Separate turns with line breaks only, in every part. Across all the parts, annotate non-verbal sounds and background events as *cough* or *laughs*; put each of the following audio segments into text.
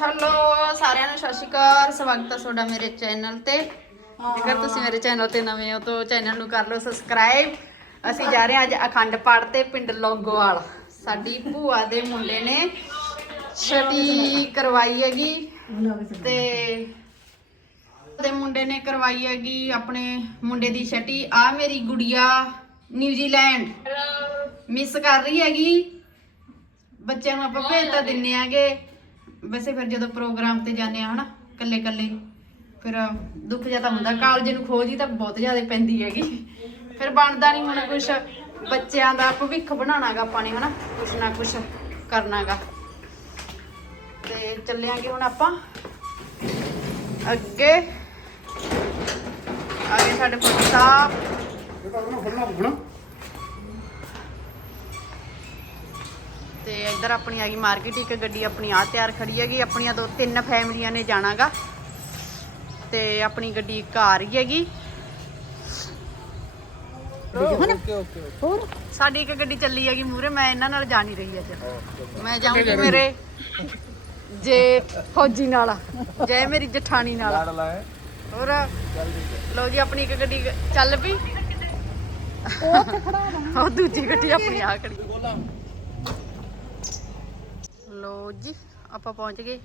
Hello ਸਾਰਿਆਂ ਨੂੰ ਸਤਿ ਸ਼੍ਰੀ ਅਕਾਲ। ਸਵਾਗਤ ਹੈ ਤੁਹਾਡਾ ਮੇਰੇ ਚੈਨਲ ਤੇ। ਜੇਕਰ ਤੁਸੀਂ ਮੇਰੇ ਚੈਨਲ ਤੇ ਨਵੇਂ ਹੋ ਤਾਂ ਚੈਨਲ ਨੂੰ ਕਰ ਲਓ ਸਬਸਕ੍ਰਾਈਬ ਅਸੀਂ ਜਾ ਰਹੇ ਹਾਂ ਅੱਜ ਅਖੰਡ ਪਾਠ ਤੇ ਪਿੰਡ ਲੌਂਗੋਵਾਲ। ਸਾਡੀ ਭੂਆ ਦੇ ਮੁੰਡੇ ਨੇ ਛਟੀ ਕਰਵਾਈ ਹੈਗੀ। ਤੇ ਦੇ ਮੁੰਡੇ ਨੇ ਕਰਵਾਈ ਹੈਗੀ ਆਪਣੇ ਮੁੰਡੇ ਦੀ ਛਟੀ ਆ ਮੇਰੀ ਗੁੜੀਆ ਨਿਊਜ਼ੀਲੈਂਡ ਮਿਸ ਕਰ ਰਹੀ ਹੈਗੀ। ਬੱਚਿਆਂ ਨੂੰ ਆਪਾਂ ਭੇਜ ਤਾਂ ਦਿੰਨੇ ਆਗੇ। ਵੈਸੇ ਫਿਰ ਜਦੋਂ ਪ੍ਰੋਗਰਾਮ ਤੇ ਜਾਂਦੇ ਆ ਹਨਾ ਕੱਲੇ ਕੱਲੇ ਫਿਰ ਦੁੱਖ ਜਿਹਾ ਤਾਂ ਹੁੰਦਾ, ਕਾਲਜ ਨੂੰ ਖੋਜ ਹੀ ਤਾਂ ਬਹੁਤ ਜ਼ਿਆਦਾ ਪੈਂਦੀ ਹੈਗੀ। ਫਿਰ ਬਣਦਾ ਨਹੀਂ ਹੁਣ ਕੁਛ, ਬੱਚਿਆਂ ਦਾ ਭਵਿੱਖ ਬਣਾਉਣਾਗਾ ਆਪਾਂ ਨੇ ਹਨਾ, ਕੁਛ ਨਾ ਕੁਛ ਕਰਨਾਗਾ। ਤੇ ਚੱਲਿਆਂਗੇ ਹੁਣ ਆਪਾਂ, ਅੱਗੇ ਅੱਗੇ ਸਾਡੇ ਕੋਲ ਸਾਹਿਬ। ਤੇ ਇੱਧਰ ਆਪਣੀ ਆ ਗਈ ਮਾਰਕੀਟ ਇੱਕ ਗੱਡੀ ਆਪਣੀ ਆ ਤਿਆਰ ਖੜੀ ਹੈਗੀ ਆਪਣੀਆਂ ਦੋ ਤਿੰਨ ਫੈਮਲੀਆਂ ਨੇ ਜਾਣਾਗਾ। ਤੇ ਆਪਣੀ ਗੱਡੀ ਇੱਕ ਆ ਰਹੀ ਹੈਗੀ। ਸਾਡੀ ਇੱਕ ਗੱਡੀ ਚੱਲੀ ਹੈਗੀ ਮੂਰੇ ਮੈਂ ਇਹਨਾਂ ਨਾਲ ਜਾ ਨਹੀਂ ਰਹੀ ਅੱਜ। ਮੈਂ ਜਾਊਂਗੀ ਮੇਰੇ ਜੇ ਫੌਜੀ ਨਾਲ ਜੇ ਮੇਰੀ ਜਠਾਣੀ ਨਾਲ ਹੋਰ ਲਓ ਜੀ ਆਪਣੀ ਇੱਕ ਗੱਡੀ ਚੱਲ ਪਈ। ਉਹ ਦੂਜੀ ਗੱਡੀ ਆਪਣੀ ਆ ਖੜੀ। ਲੋ ਜੀ ਆਪਾਂ ਪਹੁੰਚ ਗਏ।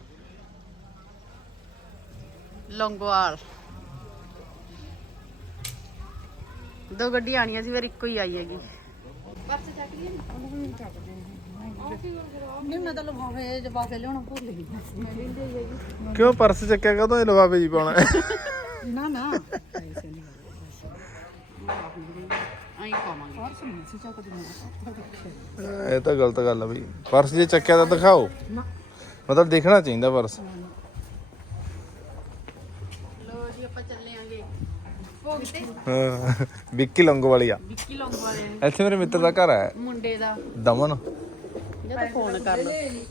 ਲੰਗੋਵਾਲ। ਦੋ ਗੱਡੀਆਂ ਆਣੀਆਂ ਸੀ ਫਿਰ ਇੱਕੋ ਹੀ ਆਈ ਹੈਗੀ। ਪਰਸ ਚੱਕ ਲਈ
ਨਹੀਂ ਮੈਂ ਤਾਂ ਲਫਾਫੇ ਜਵਾਫੇ ਲਿਆਉਣਾ ਭੁੱਲ ਗਈ
ਕਿਉਂ ਪਰਸ ਚੱਕਿਆ ਕਦੋਂ ਇਹ ਲਵਾਵੇ ਜੀ ਪਾਉਣਾ ਹੈ?
ਨਾ ਨਾ।
ਆਈ ਪਾਵਾਂਗੇ।
ਪਰਸ ਨਹੀਂ ਸੀ ਚੱਕਦੀ ਮੈਂ
ਇਹ ਤਾਂ ਗਲਤ ਗੱਲ ਆ ਬਈ। ਪਰਸ ਜੇ ਚੱਕਿਆ ਤਾਂ ਦਿਖਾਓ। ਮਤਲਬ ਦੇਖਣਾ ਚਾਹੀਦਾ ਪਰਸ
ਲੋ ਜੀ ਆਪਾਂ ਚੱਲੇ ਆਂਗੇ। ਭੋਗ ਤੇ
ਹਾਂ ਵਿੱਕੀ ਲੰਗੋ ਵਾਲੀ ਆ
ਵਿੱਕੀ ਲੰਗੋਵਾਲ
ਇੱਥੇ ਮੇਰੇ ਮਿੱਤਰ ਦਾ ਘਰ ਹੈ
ਮੁੰਡੇ ਦਾ।
ਦਮਨ।
ਜਾਂ ਫੋਨ ਕਰ ਲਓ। ਇਹ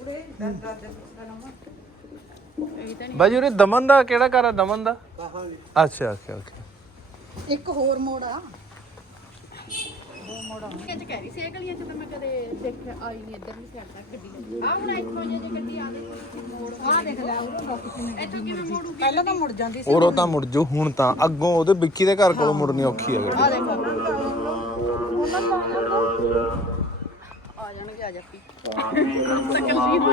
ਤਾਂ
ਬਾਜੀ ਉਰੇ ਦਮਨ ਦਾ ਕਿਹੜਾ ਘਰ ਆ? ਦਮਨ ਦਾ? ਅੱਛਾ ਓਕੇ ਓਕੇ
ਇੱਕ ਹੋਰ ਮੋੜ ਆ।
ਨਹੀਂ ਅੱਜ ਕਹਿ ਰਹੀ ਸੀ ਇਹ ਗਲੀਆਂ ਚ ਤਾਂ ਮੈਂ ਕਦੇ ਦੇਖ ਆਈ ਨਹੀਂ ਇੱਧਰ ਨਹੀਂ ਸਾਈਡ ਤੱਕ ਗੱਡੀ ਆ ਹੁਣ ਇੱਥੋਂ ਜੇ ਜੇ ਗੱਡੀ ਆ ਦੇ ਮੋੜ
ਆ ਦੇਖ ਲੈ ਉਹ ਬਾਕੀ ਕਿੰਨੇ
ਇੱਥੋਂ ਕਿਵੇਂ ਮੋੜੂਗੀ?
ਪਹਿਲਾਂ ਤਾਂ ਮੁੜ ਜਾਂਦੀ ਸੀ
ਤਾਂ ਮੁੜ ਹੁਣ ਤਾਂ। ਅੱਗੋਂ ਉਹਦੇ ਵਿੱਕੀ ਦੇ ਘਰ ਕੋਲੋਂ ਮੁੜਨੀ ਔਖੀ ਹੈ ਗੱਡੀ।
ਆ ਦੇਖੋ। ਆ ਜਾਣਗੇ ਆ ਜਾ ਪੀ। ਸਕਲ ਵੀ ਹੋ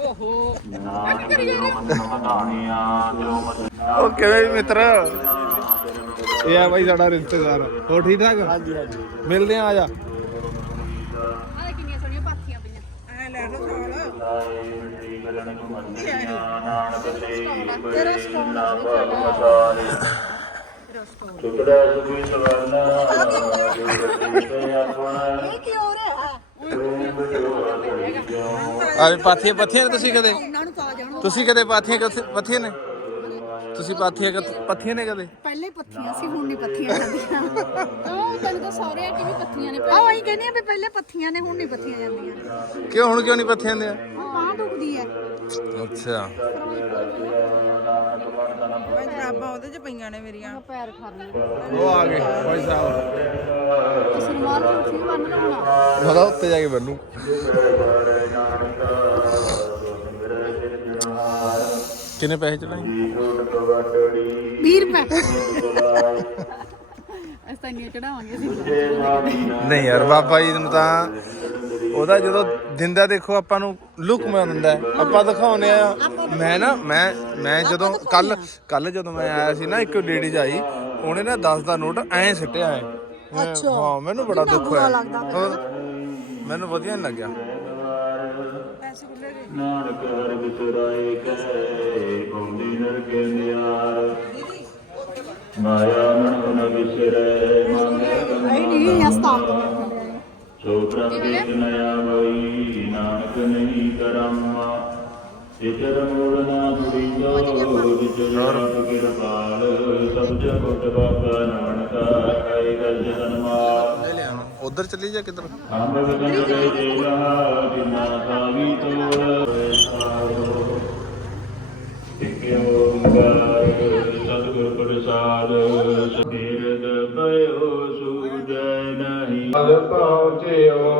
ਓਹੋ। ਆ ਕੀ ਕਰੀ ਜਾਂਦੇ
ਉਹ ਕਿਵੇਂ ਮਿੱਤਰ? ਇਹ ਆ ਬਾਈ ਸਾਡਾ ਰਿਸ਼ਤੇਦਾਰ। ਹੋ ਠੀਕ ਠਾਕ? ਹਾਂਜੀ ਹਾਂਜੀ ਮਿਲਦੇ ਆ ਆ ਜਾ।
ਆ ਦੇ ਕਿੰਨੀਆਂ ਸੋਹਣੀਆਂ ਪਾਥੀਆਂ ਪਈਆਂ।
ਐ ਲੈ ਲੋ ਤੇਰਾ ਸਟੋਨ ਆ
ਟੁਕੜਾ ਸੁਖੀ ਸਵਰਨਾ ਆਪਣਾ
ਇਹ ਕੀ ਹੋ? ਰਿਹਾ
ਆ ਵੀ ਪਾਥੀਆਂ ਪੱਥੀਆਂ ਨੇ ਤੁਸੀਂ ਕਦੇ? ਤੁਸੀਂ ਕਦੇ ਪਾਥੀਆਂ ਪੱਥੀਆਂ ਨੇ? ਤੁਸੀਂ ਪਾਥੀਆਂ ਕਦ- ਪੱਥੀਆਂ ਨੇ ਕਦੇ?
ਪਹਿਲੇ ਪੱਥੀਆਂ ਸੀ ਹੁਣ ਨਹੀਂ ਪੱਥੀਆਂ ਜਾਂਦੀਆਂ।
ਉਹ ਤੈਨੂੰ ਤਾਂ ਸਹੁਰੇ ਆ ਕਿ ਵੀ ਪੱਥੀਆਂ ਨੇ
ਆ ਉਹੀ ਕਹਿੰਦੀ ਆ ਵੀ ਪਹਿਲੇ ਪੱਥੀਆਂ ਨੇ ਹੁਣ ਨਹੀਂ ਪੱਥੀਆਂ ਜਾਂਦੀਆਂ।
ਕਿਉਂ ਹੁਣ ਕਿਉਂ ਨਹੀਂ ਪੱਥੀਆਂ ਦੇ
ਉਹ ਬਾਹ ਦੁਖਦੀ ਹੈ
ਅੱਛਾ।
ਮੈਂ ਜਰਾਬਾਂ ਉਹਦੇ ਚ ਪਈਆਂ ਨੇ ਮੇਰੀਆਂ।
ਪੈਰ ਖਰਨੇ
ਉਹ ਆ ਗਏ ਭਾਈ ਸਾਹਿਬ।
ਇਸ ਰੁਮਾਲ ਨੂੰ ਵੀ ਬੰਨ ਲਾਉਣਾ
ਉੱਤੇ ਜਾ ਕੇ ਬੰਨੂ। ਕਿੰਨੇ ਪੈਸੇ ਚੜਾਈ
20 ਰੁਪਏ।
ਅਸੀਂ ਤਾਂ ਇੰਨੀਆਂ ਚੜਾਵਾਂਗੇ ਅਸੀਂ।
ਨਹੀਂ ਯਾਰ ਬਾਬਾ ਜੀ ਨੂੰ ਤਾਂ ਉਹਦਾ ਜਦੋਂ ਦਿੰਦਾ ਦੇਖੋ ਆਪਾਂ ਨੂੰ ਲੁਕ ਮੈਂ ਦਿੰਦਾ ਹੈ। ਆਪਾਂ ਦਿਖਾਉਨੇ ਆ ਮੈਂ ਨਾ ਮੈਂ ਮੈਂ ਜਦੋਂ ਕੱਲ ਕੱਲ ਜਦੋਂ ਮੈਂ ਆਇਆ ਸੀ ਨਾ ਇੱਕ ਲੇਡੀਜ਼ ਆਈ ਉਹਨੇ ਨਾ 10 ਦਾ ਨੋਟ ਐਂ ਸਿੱਟਿਆ ਐ ਹਾਂ ਮੈਨੂੰ ਬੜਾ ਦੁੱਖ ਹੋਇਆ। ਹੋਰ, ਮੈਨੂੰ ਵਧੀਆ ਨਹੀਂ ਲੱਗਿਆ।
ਨਾਨਕ ਹਰਿ ਬਿਸਰਾਏ ਕਹੇ ਭੌਂਦੀ ਨਰਕੇ ਨਿਆਰ। ਮਾਇਆ ਮਨ ਨ ਵਿਸਰੈ ਸੋ ਨਇਆ ਹੋਈ ਨਾਨਕ ਨਹੀਂ ਕਰਮਾ। ਇਤਰ ਮੂਲ ਨਾ ਬੁੜੀ ਜੋ ਵਿਚਾਰ ਕਿਰਪਾਲ। ਸਭ ਜਗਤ ਬਾਬਾ ਨਾਨਕਾ ਕਾਇ ਗਜ
ਲਿਆ ਉਧਰ ਚੱਲੀ ਜਾ ਕਿੱਧਰ?
ਅੰਬ ਦੇ ਦੇਵਾ ਸਾਰੋ ਸਤਿਗੁਰ ਪ੍ਰਸਾਦ ਸਬੀਰਦ ਪਇਓ ਸੂਜੈ ਨਹੀਂ।
ਪਹੁੰਚਿਓ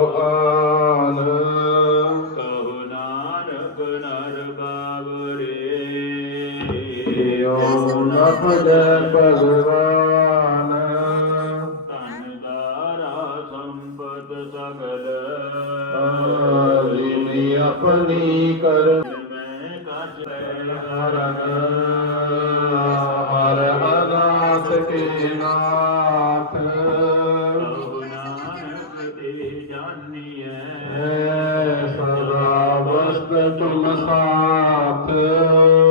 Father.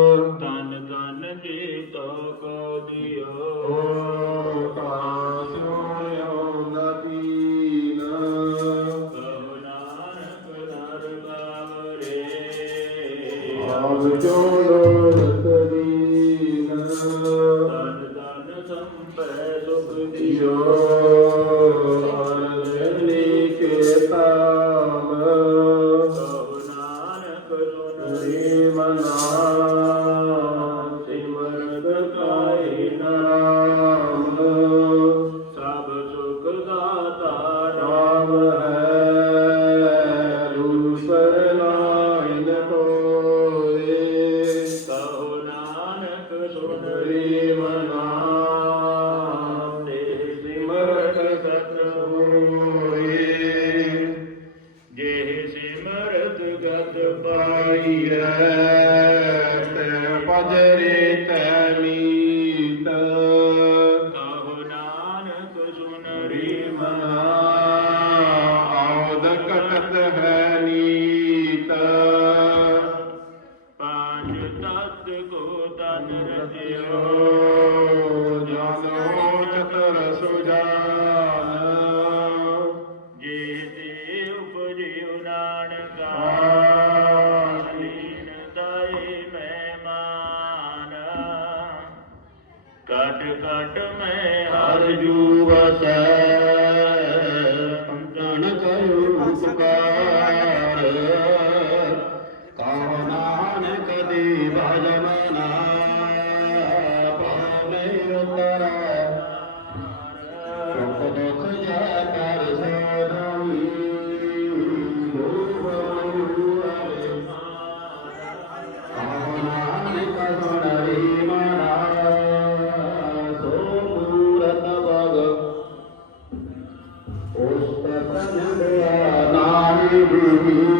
Música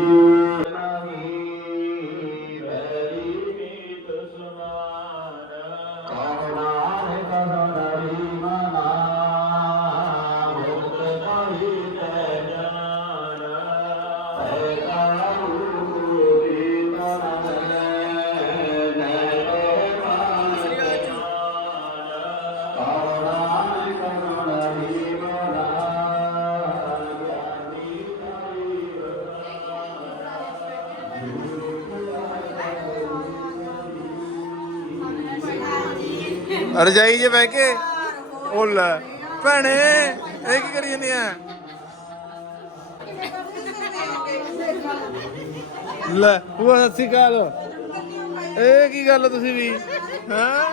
ਰਜਾਈ ਜੇ ਬਹਿ ਕੇ? ਉਹ ਲੈ ਭੈਣੇ, ਇਹ ਕੀ ਕਰੀ ਜਾਂਦੀ ਆ ਲੈ ਉਹ ਸੱਚੀ ਕਾਲ ਇਹ ਕੀ ਗੱਲ ਤੁਸੀਂ ਵੀ? ਹਾਂ?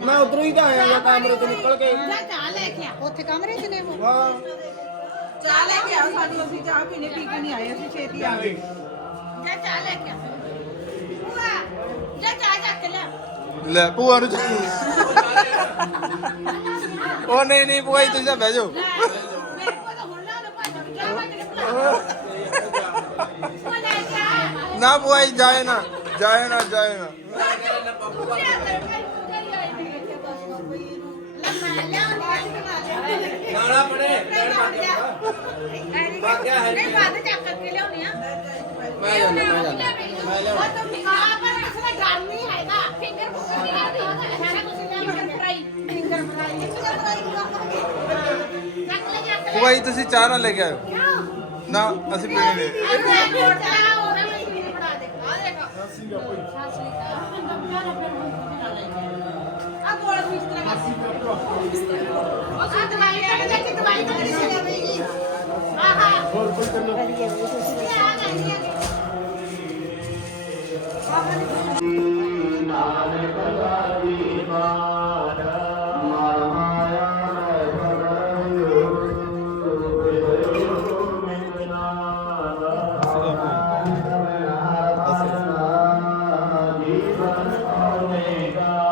ਮੈਂ
ਉਧਰੋਂ ਹੀ ਤਾਂ ਆਇਆ ਕਮਰੇ ਤੋਂ ਨਿਕਲ ਕੇ।
ਲੈ ਕੇ ਆ। ਉੱਥੇ ਕਮਰੇ 'ਚ ਨੇ ਉਹ? ਚਾਹ ਲੈ ਕੇ ਆ ਸਾਨੂੰ ਅਸੀਂ ਚਾਹ ਪੀਣੇ ਪੀ ਕੇ ਨਹੀਂ ਆਏ ਅਸੀਂ ਛੇਤੀ ਆ ਜਾ ਚਾਹ ਲੈ ਕੇ ਆ। ਭੂਆ ਜਾ ਚਾਹ ਲੈ।
ਲੈ ਭੂਆ ਉਹ ਨਹੀਂ ਨਹੀਂ ਭੂਆ
ਨਾ বুয়াই যায় না যায় না যায় না ਕੋਈ ਤੁਸੀਂ
ਚਾਹ ਨਾ ਲੈ ਕੇ ਆਇਓ। ਨਾ ਅਸੀਂ ਪੀਣੀ ਨਹੀਂ
ਆ ਦੇਖ ਆ ਗੋਲ ਤਰ੍ਹਾਂ ਆ ਦਵਾਈ ਲੈ ਕੇ ਦੇਖੀ ਦਵਾਈ ਤਾਂ ਨਹੀਂ
ਦੁਖ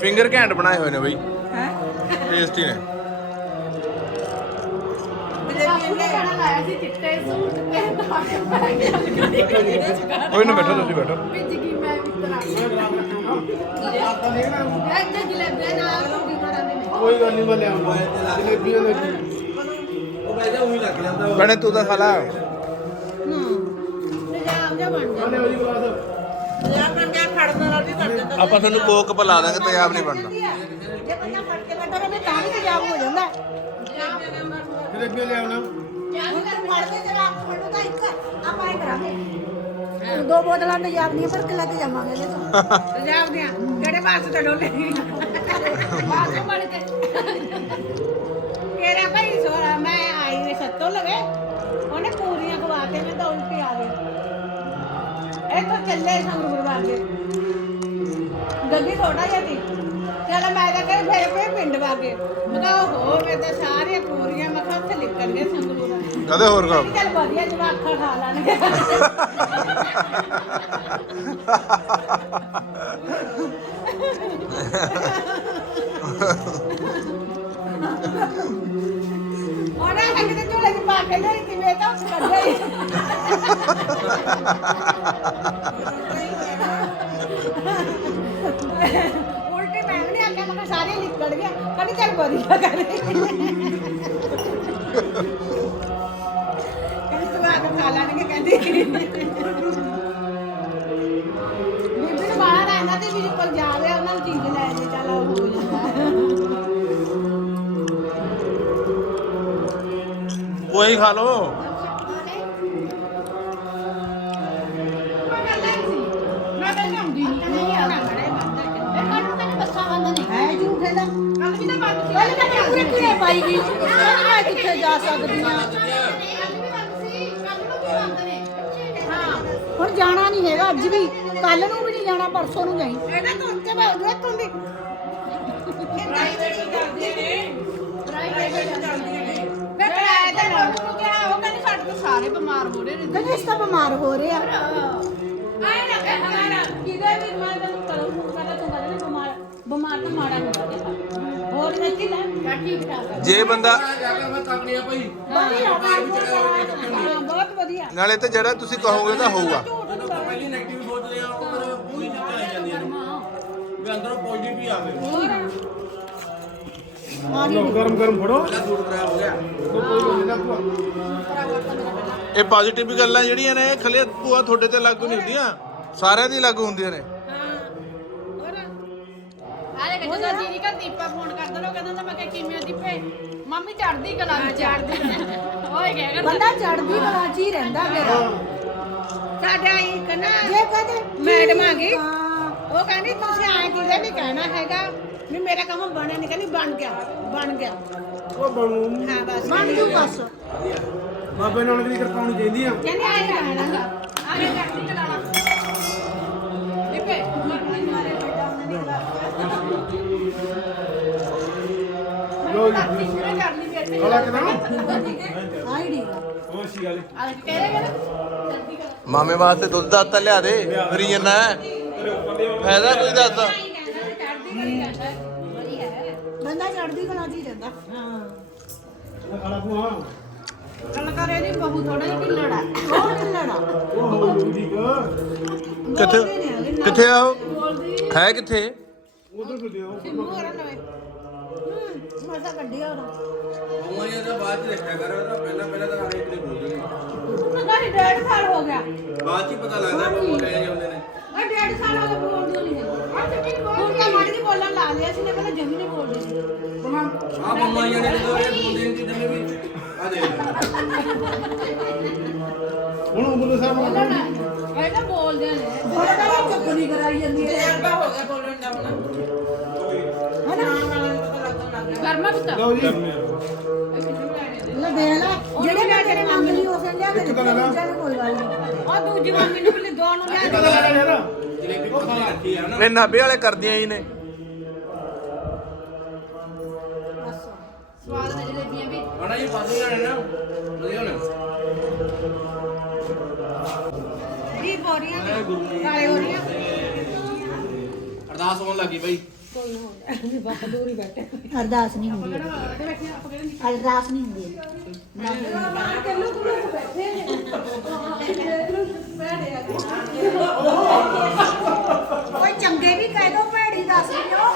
ਫਿੰਗਰ ਘੈਂਟ ਬਣਾਏ ਹੋਏ ਨੇ ਬਈ। ਟੇਸਟੀ ਨੇ। ਕੋਈ ਨਾ ਬੈਠੋ ਤੁਸੀਂ ਬੈਠੋ।
ਭਿੱਜ ਗਈ ਮੈਂ ਵੀ ਤਰਾ ਇਹ ਤੇ ਜਲੇਬੀਆਂ ਨਾਲ ਰੋਟੀ ਬਣਾਉਂਦੇ ਨੇ
ਕੋਈ ਗੱਲ ਨਹੀਂ ਮੈਂ ਲਿਆਉਂਗਾ ਜਲੇਬੀਆਂ ਲੈ ਉਹ ਲੱਗ ਜਾਂਦਾ
ਭੈਣੇ ਤੂੰ ਤਾਂ ਖਾ ਲੈ।
ਨਿਜ਼ਾਮ ਜਿਹਾ ਬਣ ਜਾਂਦਾ। ਨਿਜ਼ਾਮ ਬਣ ਗਿਆ ਖੜਨ ਨਾਲ ਵੀ ਕਰ ਦਿੰਦਾ
ਆਪਾਂ ਤੁਹਾਨੂੰ ਕੋਕ ਪਿਲਾ ਦਾਂਗੇ ਤੇਜ਼ਾਬ ਨਹੀਂ ਬਣਨਾ
ਜੇ ਬੰਦਾ ਫੜ ਕੇ ਕੱਢੇ ਤਾਂ ਤਾਂ ਵੀ ਨਿਜ਼ਾਮ ਹੋ ਜਾਂਦਾ।
ਜਲੇਬੀਆਂ ਲਿਆਉਣਾ
ਹੁਣ ਕਰ ਫੜਦੇ ਜਰਾ ਆਪ ਮੈਨੂੰ ਤਾਂ ਇੱਕ ਆਪਾਂ ਇਹ ਕਰਾਂਗੇ। ਦੋ ਬੋਤਲਾਂ ਨਿਜ਼ਾਮ ਦੀਆਂ ਭਰ ਕੇ ਲੈ ਕੇ ਜਾਵਾਂਗੇ ਜੇ ਤੂੰ। ਨਿਜ਼ਾਮ ਦੀਆਂ ਕਿਹੜੇ ਪਾਸੇ ਤੇ ਡੋਲੇ? ਬਾਥਰੂਮ ਬਣ ਕੇ। ਤੇਰਾ ਭਾਈ ਲਵੇ। ਉਹਨੇ ਪੂਰੀਆਂ ਖਵਾ ਕੇ ਮੈਂ ਤਾਂ ਉਲਟੀ ਆ ਗਈ ਇੱਥੋਂ ਚੱਲੇ ਸੰਗਰੂਰ ਵਾਲੇ ਗੱਡੀ ਥੋੜਾ ਜਿਹਾ ਸੀ। ਚਲ ਮੈਂ ਤਾਂ ਕਹਿੰਦਾ ਫਿਰ ਫਿਰ ਪਿੰਡ ਵਾਗੇ ਮੈਂ ਕਿਹਾ ਓਹੋ ਮੈਂ ਤਾਂ ਸਾਰੀਆਂ ਪੂਰੀਆਂ ਮੈਂ ਕਿਹਾ ਉੱਥੇ ਲਿਖਣਗੇ ਸੰਗਰੂਰ।
ਕਦੇ ਹੋਰ ਖਾ
ਚੱਲ ਵਧੀਆ ਜਵਾਖਾ ਖਾ ਲੈਣਗੇ। *laughs* *laughs* ਉਹਨੇ ਹੱਕ ਤੇ ਝੋਲੇ ਚ ਪਾ ਕੇ ਲਈ ਕਿਵੇਂ ਤਾਂ ਉਸ ਕੱਢਿਆ ਹੀ। ਉਲਟੀ ਮੈਂ ਵੀ ਨਹੀਂ ਆਖਿਆ, ਮੈਂ ਕਿਹਾ ਸਾਰੇ ਨਿਕਲ ਗਏ। ਕਹਿੰਦੀ ਚੱਲ ਵਧੀਆ ਕਰੇ। ਕਹਿੰਦੀ ਤੂੰ ਆ ਕੇ ਖਾ ਲੈਣਗੇ, ਕਹਿੰਦੀ।
ਪਾਈ ਗਈ ਮੈਂ ਕਿੱਥੇ ਜਾ ਸਕਦੀ ਆ ਹੁਣ ਜਾਣਾ ਨਹੀਂ ਹੈਗਾ ਅੱਜ ਵੀ। ਕੱਲ ਨੂੰ ਵੀ ਨਹੀਂ ਜਾਣਾ ਪਰਸੋਂ ਨੂੰ ਜਾਈ। ਇਹਦਾ ਤੋਂ ਉੱਤੇ ਮੈਂ ਉਧਰ ਤੋਂ ਦੀ
ਮੈਂ ਸਾਰੇ ਬਿਮਾਰ ਹੋ ਰਹੇ ਨੇ
ਕਹਿੰਦੇ ਇਸ ਤਾਂ ਬਿਮਾਰ ਹੋ ਰਹੇ। ਆ
ਆਏ ਨਾ ਕਹਿ ਹਮਾਰਾ ਕਿਤੇ ਵੀ ਮੈਂ ਤੈਨੂੰ ਕਰੂੰ ਫੋਨ ਕਰਦਾ ਤੂੰ ਕਹਿੰਦਾ ਬਿਮਾਰ ਬਿਮਾਰ ਤਾਂ ਮਾੜਾ ਨਹੀਂ ਹੋਰ ਨਹੀਂ ਲੈ ਠੀਕ ਠਾਕ
ਜੇ ਬੰਦਾ
ਲਿਆ
ਹਾਂ ਬਹੁਤ ਵਧੀਆ।
ਨਾਲੇ ਤੇ ਜਿਹੜਾ ਤੁਸੀਂ ਕਹੋਗੇ ਤਾਂ ਹੋਊਗਾ
ਜਦੋਂ ਪਹਿਲੀ ਨੈਗੇਟਿਵ ਸੋਚਦੇ ਆ ਉਹ ਫਿਰ ਉਹੀ ਚੀਜ਼ਾਂ ਆਈ ਜਾਂਦੀਆਂ ਨੇ। ਵੀ ਅੰਦਰੋਂ
ਗਰਮ ਗਰਮ ਫੜੋ।
ਪਹਿਲਾ ਸੂਟ ਖਰਾਬ ਹੋ ਗਿਆ
ਇਹ ਪੋਜ਼ਿਟਿਵ ਗੱਲਾਂ ਜਿਹੜੀਆਂ ਨੇ ਇਹ ਖਲੇ ਭੂਆ ਤੁਹਾਡੇ ਤੇ ਲਾਗੂ ਨਹੀਂ ਹੁੰਦੀਆਂ। ਸਾਰਿਆਂ ਦੀ ਲਾਗੂ ਹੁੰਦੀਆਂ ਨੇ।
ਆਲੇ ਕਿ ਜਦੋਂ ਦੀਦੀ ਕਾ ਦੀਪਾ ਫੋਨ ਕਰਦਾ ਲੋ ਕਹਿੰਦਾ ਮੈਂ ਕਿ ਕਿਵੇਂ ਆ ਦੀਪੇ? ਮੰਮੀ ਚੜਦੀ ਕਲਾ ਵਿੱਚ ਚੜਦੀ ਓਏ ਕਹਿ ਕਰ
ਬੰਦਾ ਚੜਦੀ ਕਲਾ 'ਚ ਹੀ ਰਹਿੰਦਾ ਫਿਰ।
ਸਾਡਾ ਇੱਕ ਨਾ
ਜੇ ਕਹਦੇ
ਮੈਡਮ ਆ ਗਈ।
ਹਾਂ।
ਉਹ ਕਹਿੰਦੀ ਤੁਸੀਂ ਆਏ ਕਿਤੇ ਵੀ ਕਹਿਣਾ ਹੈਗਾ। ਵੀ ਮੇਰਾ ਕੰਮ ਬਣਿਆ ਨਹੀਂ ਕਹਿੰਦੀ ਬਣ ਗਿਆ ਬਣ ਗਿਆ।
ਉਹ ਬਣੂ।
ਹਾਂ ਬਸ।
ਬਣ ਜੂ ਬਸ।
ਬਾਬੇ ਨਾਨਕ ਦੀ ਕਿਰਪਾ ਹੋਣੀ ਚਾਹੀਦੀ ਆ।
ਕਹਿੰਦੀ
ਲਾ ਦੀਪੇ
ਲੋ ਜੀ।
ਚੜਦੀ ਕਲਾ
ਮਾਮੇ ਵਾਸਤੇ ਦੁੱਧ ਦਾ ਤਾਂ ਲਿਆ ਦੇ ਫਰੀ ਜਨਾ ਫਾਇਦਾ ਕੋਈ ਦੱਸ।
ਬੰਦਾ ਚੜਦੀ ਕਲਾ ਹੀ ਰਹਿੰਦਾ। ਹਾਂ।
ਖਾਣਾ ਪੂਆ
ਗੱਲ ਕਰ ਇਹਦੀ ਬਹੂ ਥੋੜਾ ਜਿਹਾ ਢਿੱਲੜ ਆ
ਉਹ ਢਿੱਲੜਾ।
ਉਹ ਹੋ ਠੀਕ
ਕਿੱਥੇ ਕਿੱਥੇ ਆ ਉਹ? ਹੈ ਕਿੱਥੇ?
ਉਧਰ ਕਿਤੇ
ਮਜ਼ਾ ਕੱਢਿਆ ਉਹਦਾ।
ਬਿਮਾਰੀਆਂ ਦਾ ਬਾਅਦ ਚ ਦੇਖਿਆ ਕਰ ਉਹਦਾ ਪਹਿਲਾਂ ਪਹਿਲਾਂ ਤਾਂ ਆਣੇ ਇਤਨੇ ਬੋਲਦੇ ਨੇ।
ਨਹੀਂ ਡੇਢ ਸਾਲ ਹੋ ਗਿਆ।
ਬਾਅਦ ਚ ਹੀ ਪਤਾ ਲੱਗਦਾ ਵੀ ਉਹ ਕਹੇ ਜਾਂਦੇ ਨੇ
ਆ ਡੇਢ ਸਾਲ ਹੋ ਗਿਆ ਬੋਲਦੀ ਨਹੀਂ ਹੈ ਹੁਣ ਤਾਂ ਮਾੜੀ ਜਿਹੀ ਬੋਲਣ ਲਾ ਲਿਆ ਸੀ ਨੇ ਪਹਿਲਾਂ ਜਮੀ ਨਹੀਂ ਬੋਲਦੀ ਸੀ।
ਆ ਬਿਮਾਰੀਆਂ ਨੇ ਜਦੋਂ ਇਹ ਦੋ ਦਿਨ ਦੀ ਜੰਮੇ ਵੀ। ਆ ਦੇ
ਹੁਣ ਉਮਰ ਸਾਹਿਬ ਨੂੰ
ਇਹ ਤਾਂ ਬੋਲਦੇ ਨੇ।
ਥੋੜਾ ਜਿਹਾ ਚੱਕਣੀ ਕਰਾਈ ਜਾਂਦੀ ਹੈ।
ਗਰਮਾ ਵੀ ਤਾਂ
ਲਓ ਜੀ।
ਲੈ ਦੇਖ ਲੈ ਜਿਹੜੇ ਮੈਂ ਤੇਰੇ ਮੰਗ ਲਈ ਉਸੇ ਲਿਆ ਕੇ ਦਿੱਤੇ ਚੱਲ ਕੋਈ ਗੱਲ ਨਹੀਂ।
ਉਹ ਦੂਜੀ ਮੰਮੀ ਨੂੰ ਵੀ ਦੋ ਨੂੰ ਲਿਆ
ਪਤਾ ਲੱਗਾ ਯਾਰ
ਜਲੇਬੀ ਪਤਲੀ ਰੱਖੀ ਆ ਨਾ।
ਇਹ ਨਾਬੇ ਵਾਲੇ ਕਰਦੀਆਂ ਹੀ ਨੇ।
ਸਵਾਦ ਨੇ ਜਲੇਬੀਆਂ ਵੀ।
ਆਣਾ ਜੀ ਪਾਸੇ ਜਾਣੇ ਨਾ। ਵਧੀਆ ਹੋਣਾ।
ਵੀ ਬੋਰੀਆਂ ਕਾਲੇ ਹੋ ਰਹੀਆਂ।
ਅਰਦਾਸ ਹੋਣ ਲੱਗੀ ਬਈ।
ਅਰਦਾਸ ਨਹੀਂ ਹੁੰਦੀ। ਅਰਦਾਸ ਨਹੀਂ ਹੁੰਦੀ। ਕੋਈ ਚੰਗੇ ਵੀ ਕਹਿ ਦੋ ਭੈੜੀ ਦੱਸ ਦਿਓ।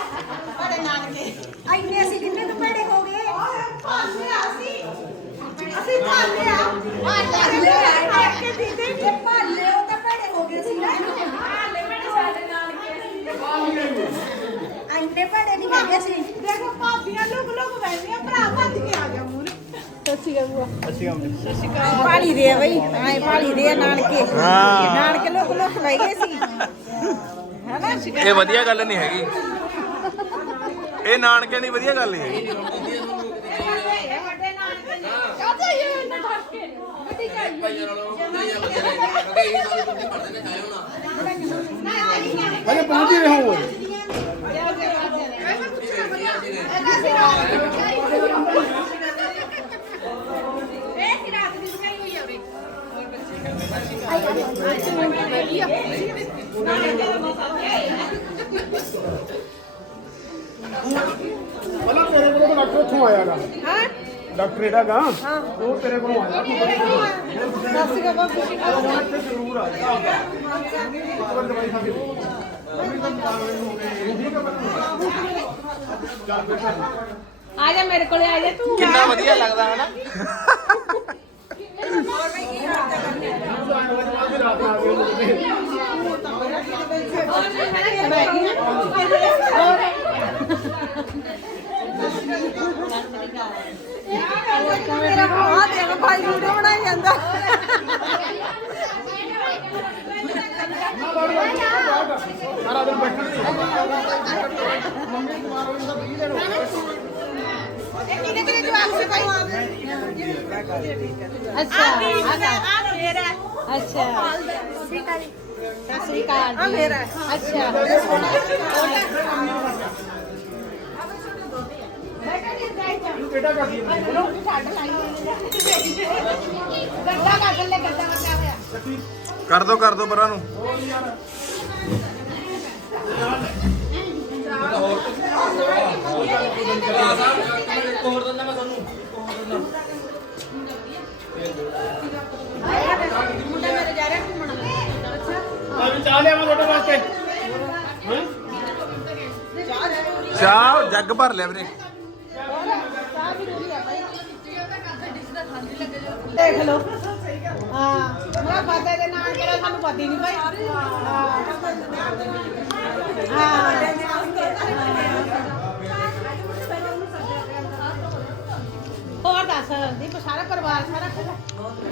ਬੜੇ ਨਾਨਕੇ।
ਐਨੇ ਅਸੀਂ ਕਿੰਨੇ ਕੁ ਭੈੜੇ ਹੋ ਗਏ? ਪਾਲੀ ਦੇ ਆ ਬਈ ਆਏ ਪਾਲੀ ਦੇ ਨਾਨਕੇ
ਹਾਂ
ਨਾਨਕੇ ਲੋਕ ਲੋਕ ਲੈ ਗਏ ਸੀ
ਇਹ ਵਧੀਆ ਗੱਲ ਨਹੀਂ ਹੈਗੀ। ਇਹ ਨਾਨਕਿਆਂ ਦੀ ਵਧੀਆ ਗੱਲ ਨਹੀਂ ਹੈਗੀ
ਭਾਈਆਂ ਨਾਲੋਂ ਵਧੀਆ ਬੰਦੇ ਨੇ ਕਿਉਂਕਿ ਇਹ ਸਾਰੇ ਬੰਦੇ ਪੜਦੇ ਨੇ ਖਾਏ ਹੋਣਾ
ਅਜੇ ਪਹੁੰਚ ਹੀ ਰਹੇ ਹੋ
ਇਹ ਰਾਤ ਦੀ ਸਕਾਈ ਹੋਈ ਆ ਉਰੇ
ਪਹਿਲਾਂ ਤੇਰੇ ਕੋਲ ਡਾਕਟਰ ਉੱਥੋਂ ਆਇਆਗਾ ਹਾਂ ਡਾਕਟਰ ਇਹਦਾਗਾ ਹਾਂ। ਉਹ ਤੇਰੇ ਕੋਲ ਆਇਆ।
ਦੱਸ ਕੇ ਬਾਬੂ
ਇੱਥੇ ਜ਼ਰੂਰ ਆ ਜਾ। ਇੱਕ ਵਾਰ ਦਵਾਈ ਖਾ ਕੇ। ਦੇਖ। ਮੰਮੀ ਤਾਂ ਪਾਗਲ ਹੋ ਗਏ। ਠੀਕ ਆ ਚੱਲ ਬੇਟਾ
ਆ ਜਾ ਮੇਰੇ ਕੋਲੇ ਆ ਜਾ ਤੂੰ।
ਕਿੰਨਾ ਵਧੀਆ ਲੱਗਦਾ ਹੈ ਨਾ
ਰਾਤ ਆ ਗਏ
ਮੇਰਾ ਆ ਦੇਖ
ਭਾਈ ਵੀਡੀਓ ਬਣਾਈ ਜਾਂਦਾ।
ਸਾਰਾ ਦਿਨ ਬੈਠਣ ਮੰਮੀ ਕੁਮਾਰ ਤਾਂ 20 ਦਿਨ ਹੋ ਗਏ
ਇਹ ਕਿਹਨੇ ਕਿਹਨੇ ਜਵਾਬ ਸੀ ਭਾਈ
ਅੱਛਾ
ਆ ਮੇਰਾ
ਅੱਛਾ। ਸਤਿ ਸ੍ਰੀ ਅਕਾਲ।
ਆ
ਜੀ
ਮੇਰਾ
ਅੱਛਾ।
ਕਿਹੜਾ ਕਰਦੀ ਹੈ
ਗੱਡਾ ਕਰ ਲੈ ਗੱਡਾ ਵੱਡਾ ਹੋਇਆ
ਕਰ ਦੋ ਕਰ ਦੋ ਪਰਾਂ ਨੂੰ।
ਹੋਰ ਦਿੰਦਾ ਮੈਂ ਤੁਹਾਨੂੰ
ਮੁੰਡਾ ਮੇਰੇ ਜਾ ਰਿਹਾ ਘੁੰਮਣ
ਮੈਂ ਵੀ ਚਾਹ ਲਿਆਵਾਂ ਤੁਹਾਡੇ ਵਾਸਤੇ। ਹਾਂ
ਚਾਹ ਜੱਗ ਭਰ ਲਿਆ ਵੀਰੇ।
ਦੇਖ ਲਓ। ਹਾਂ, ਮੇਰਾ ਫਾਤੇ ਦੇ ਨਾਲ ਕਿਹੜਾ ਸਾਨੂੰ ਪਤਾ ਹੀ ਨਹੀਂ ਭਾਈ। ਹਾਂ। ਹੋਰ ਦੱਸ ਦੀਪ ਸਾਰਾ ਪਰਿਵਾਰ ਸਾਰਾ
ਆਪਾਂ ਬਾਬੇ